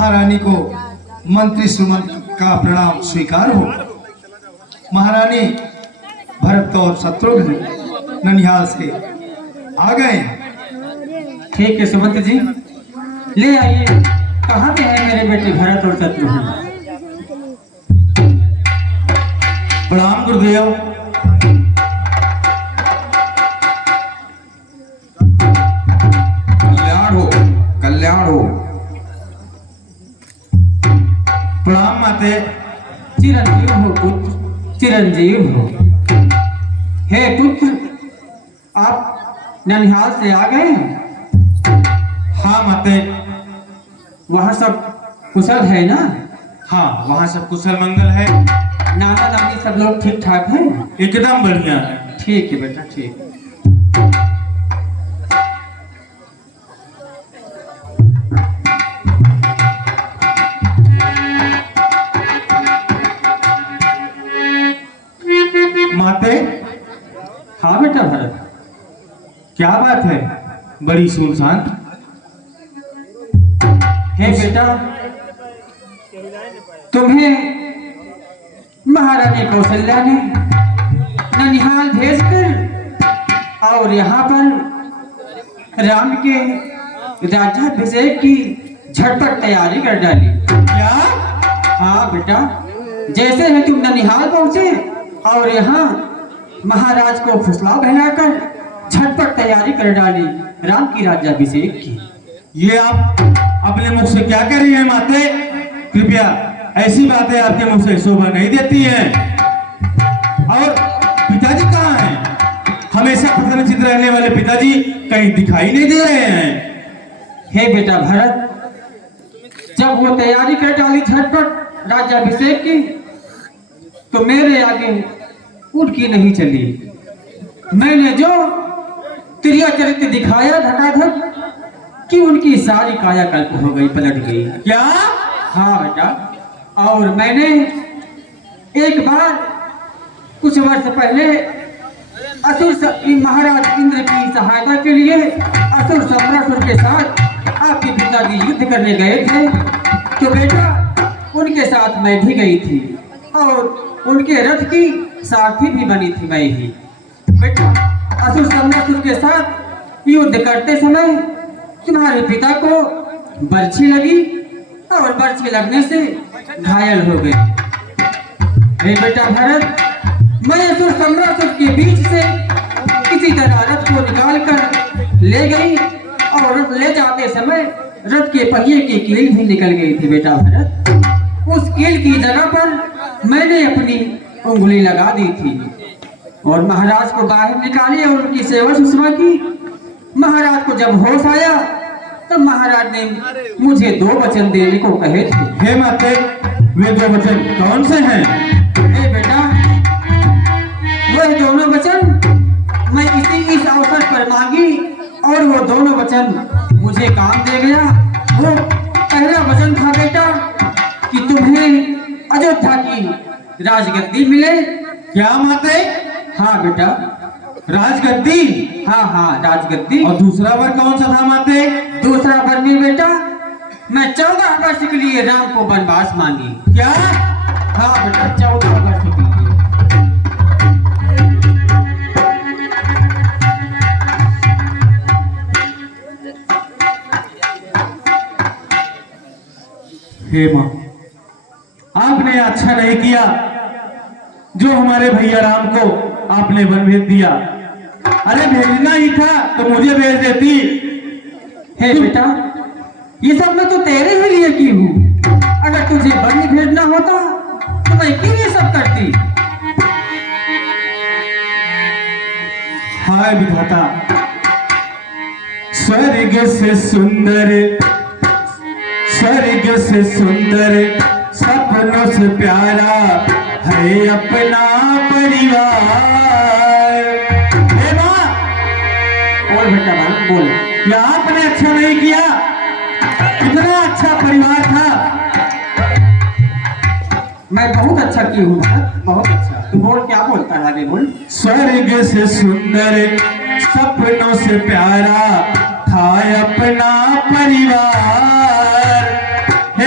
महारानी को मंत्री सुमंत का प्रणाम स्वीकार हो। महारानी भरत और शत्रुघ्न ननिहाल से आ गए। ठीक है सुमंत जी, ले आइए। कहाँ पे है मेरे बेटे भरत और शत्रुघ्न? प्रणाम गुरुदेव। कल्याण हो, कल्याण हो। प्रणाम माते। चिरंजीव हो पुत्र, चिरंजीव हो। हे पुत्र, आप ननिहाल से आ गए हैं? हाँ माते। वहाँ सब कुशल है ना? हाँ, वहाँ सब कुशल मंगल है। नाना नानी सब लोग ठीक ठाक हैं? एकदम बढ़िया है। ठीक है बेटा, ठीक है। माते। हाँ बेटा भरत, क्या बात है, बड़ी सुनसान। हे बेटा, तुम्हें महारानी कौशल्या ने ननिहाल भेजकर और यहाँ पर राम के राज्याभिषेक की झटपट तैयारी कर डाली। क्या? हाँ बेटा, जैसे ही तुम ननिहाल पहुंचे और यहाँ महाराज को फुसला बहलाकर झटपट तैयारी कर डाली राम की राज्याभिषेक की। ये आप अपने मुख से क्या कह रही हैं माते? कृपया ऐसी बातें आपके मुंह से शोभा नहीं देती हैं। और पिताजी कहाँ हैं? हमेशा प्रसन्नचित्त रहने वाले पिताजी कहीं दिखाई नहीं दे रहे हैं। हे बेटा भरत, जब वो तैयारी कर डाली झटपट राज्याभिषेक की, तो मेरे आगे उनकी नहीं चली। मैंने जो त्रिया चरित्र दिखाया धटाधट कि उनकी सारी कायाकल्प हो गई, पलट गई। क्या? हाँ बेटा, और मैंने एक बार कुछ वर्ष पहले महाराज इंद्र की सहायता के लिए असुर सम्रासुर के साथ आपके पिताजी युद्ध करने गए थे, तो बेटा उनके साथ मैं भी गई थी और उनके रथ की सारथी भी बनी थी मैं ही। बेटा असुर सम्रासुर के साथ युद्ध करते समय तुम्हारे पिता को बर्छी लगी और बर्छी लगने से घायल हो गए। हे बेटा भरत, मैं असुर सम्रासुर के बीच से किसी तरह रथ को निकाल कर ले गई और ले जाते समय रथ के पहिए की कील भी निकल गई थी। बेटा भरत, उस कील की जगह पर मैंने अपनी उंगली लगा दी थी और महाराज को बाहर निकाली और उनकी सेवा सुषमा की। महाराज को जब होश आया तब महाराज ने मुझे 2 वचन देने को कहे थे। हे माते, वे 2 वचन कौन से हैं? हे बेटा, वह दोनों वचन मैं इस अवसर पर मांगी और वो दोनों वचन मुझे काम दे गया। वो पहला वचन था बेटा कि तुम्हें अयोध्या की राजगद्दी मिले। क्या माते? हाँ बेटा, राजगद्दी? हाँ हाँ राजगद्दी। और दूसरा वर कौन सा था माते? दूसरा वर में बेटा मैं 14 वर्ष के लिए राम को वनवास मांगी। क्या? हाँ बेटा, 14 वर्ष के लिए। हे माँ, आपने अच्छा नहीं किया जो हमारे भैया राम को आपने वन भेज दिया। अरे भेजना ही था तो मुझे भेज देती। हे बेटा, ये सब मैं तो तेरे ही लिए की हूँ। अगर तुझे वन भेजना होता तो मैं क्यों ये सब करती? हाय विधाता, स्वर्ग से सुंदर, स्वर्ग से सुंदर, सपनों से प्यारा है अपना परिवार। हे माँ, बोल बेटा बोल। क्या आपने अच्छा नहीं किया? कितना अच्छा परिवार था। मैं बहुत अच्छा की हूँ, बहुत अच्छा। तू बोल, क्या बोलता है आगे बोल। स्वर्ग से सुंदर, सपनों से प्यारा था अपना परिवार। हे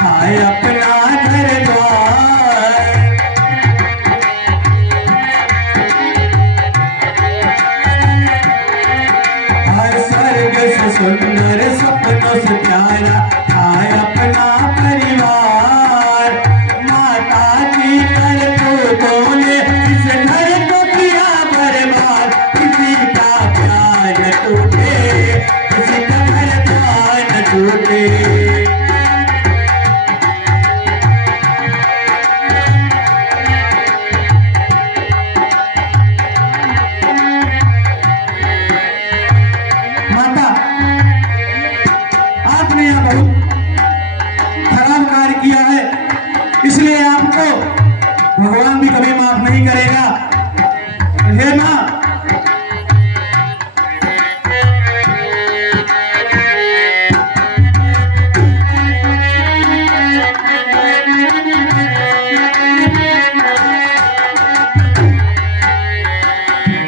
हाय अपना घर द्वार। हाय स्वर्ग से सुंदर सपनों से प्यारा हाय अपना परिवार। माता जी करतूतों ने इस घर को किया बर्बाद। किसी का प्यार न टूटे किसी का घर द्वार न टूटे। माता आपने यहाँ बहुत खराब कार्य किया है इसलिए आपको भगवान भी कभी माफ नहीं करेगा। हे माँ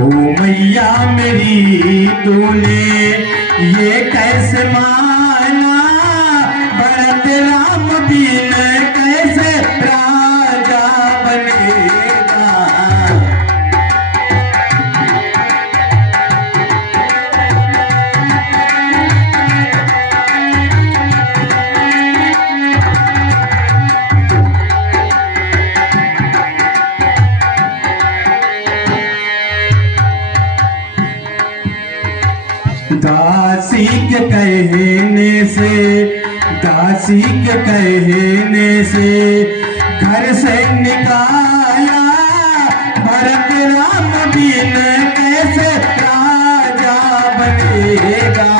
ओ मैया मेरी तूने ये कैसे माना। भरत राम बिन कैसे राजा बनेगा। दासी के कहने से घर से निकाला। भरत राम बिन कैसे राजा बनेगा।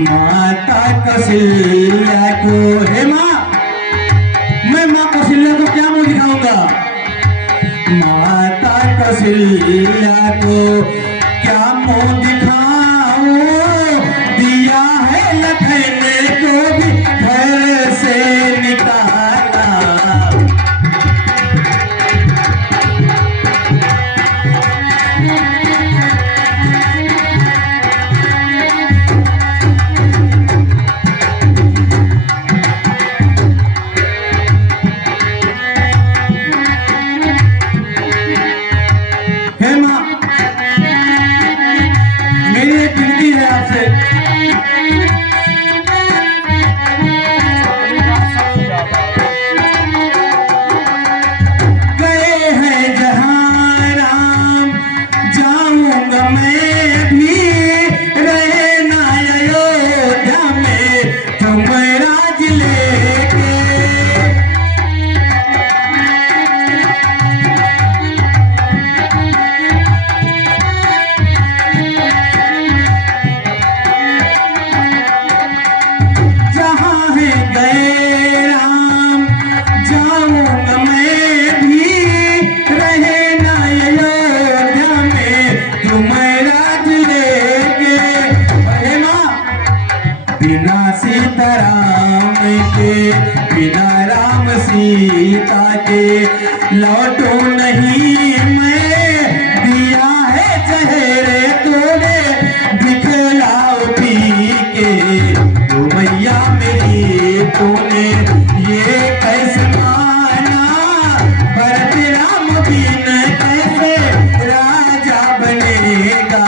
माता कौशल्या को हे माँ मैं माँ कौशल्या को क्या मुंह दिखाऊंगा। माता कौशल्या को क्या मुंह दिखाऊं। दिया है लखन को भी घर से निकाला। हे माँ के, बिना राम सीता के लौटू नहीं मैं। दिया है चेहरे तूने दिखलाओ पी के, ओ मैया मेरी तूने ये कैसे माना, भरत राम बिन कैसे राजा बनेगा।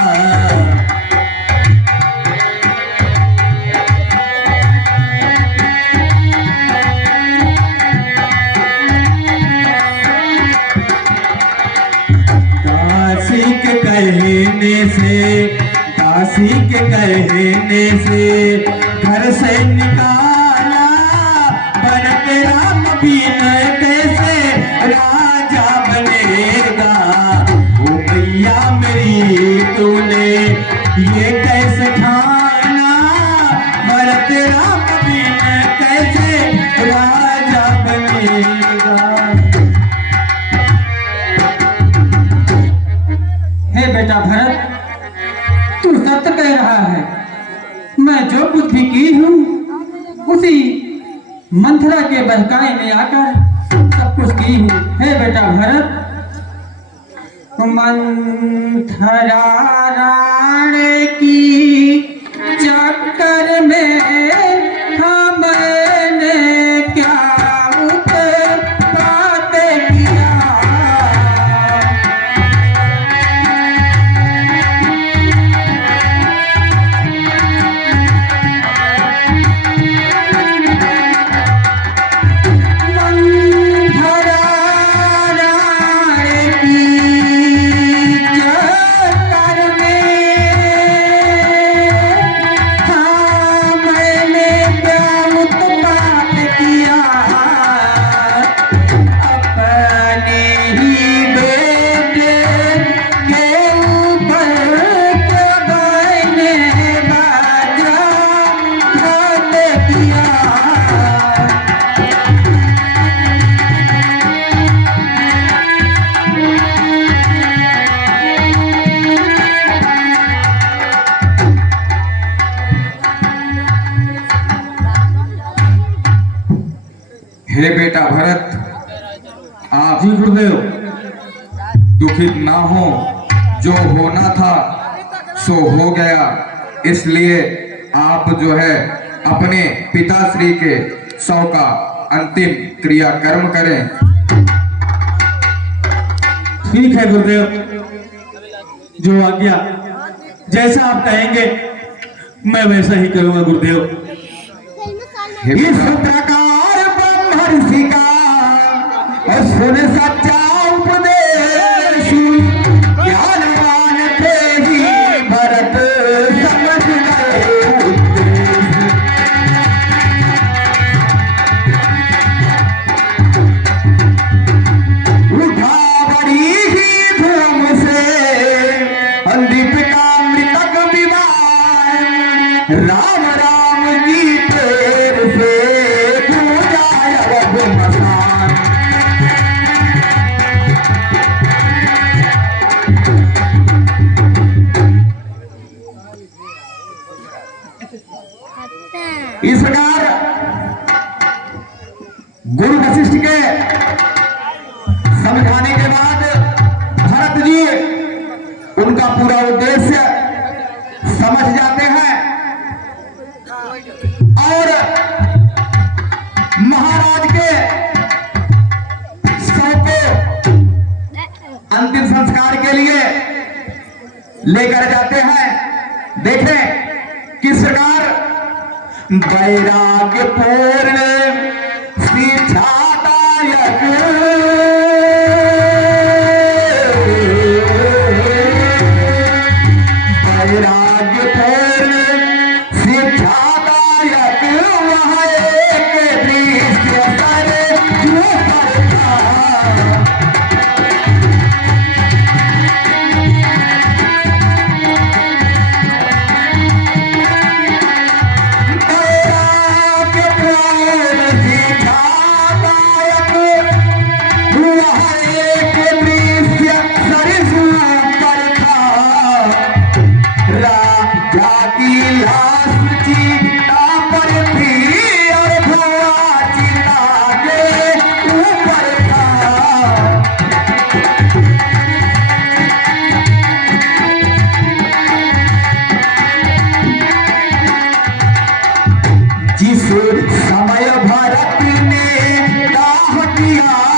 दासी के कहने से, दासी के कहने से घर से निकाला, भरत राम बिन कैसे राजा बनेगा। ओ मैया मेरी तूने ये कैसे ठाना, भरत राम बिन कैसे राजा बनेगा। हे बेटा भरत, तू सत्य कह रहा है। मैं जो कुछ भी की हूँ उसी मंथरा के बहकाए में आकर सब कुछ की हूँ। हे बेटा भरत, मंथरा रानी की चक्कर में हमने क्या उत्पात किया। हे बेटा भरत, आप जी गुरुदेव। दुखित ना हो, जो होना था सो हो गया। इसलिए आप जो है अपने पिताश्री के शव का अंतिम क्रियाकर्म करें। ठीक है गुरुदेव, जो आज्ञा, जैसा आप कहेंगे मैं वैसा ही करूंगा गुरुदेव। हे इस बेटा, प्रकार ब्रह्मर्षि का सुन सच्चा उपदेश, ज्ञानवान थे ही भरत समझ गए उद्देश्य। उठा बड़ी ही धूम से दीपिका मृतक विवाह, राम राम की तेर से पूजाय अब मसान। इस प्रकार गुरु वशिष्ठ के समझाने के बाद भरत जी उनका पूरा उद्देश्य समझ जाते हैं और महाराज के शव को अंतिम संस्कार के लिए लेकर जाते हैं। देखें किस प्रकार वैराग्य पूर्ण शिक्षादायक वैराग्य पूर्ण शिक्षादायक वह एक दृश्य सर जो करता। वैराग्य पूर्ण शिक्षादायक जिस समय भारत ने दाह किया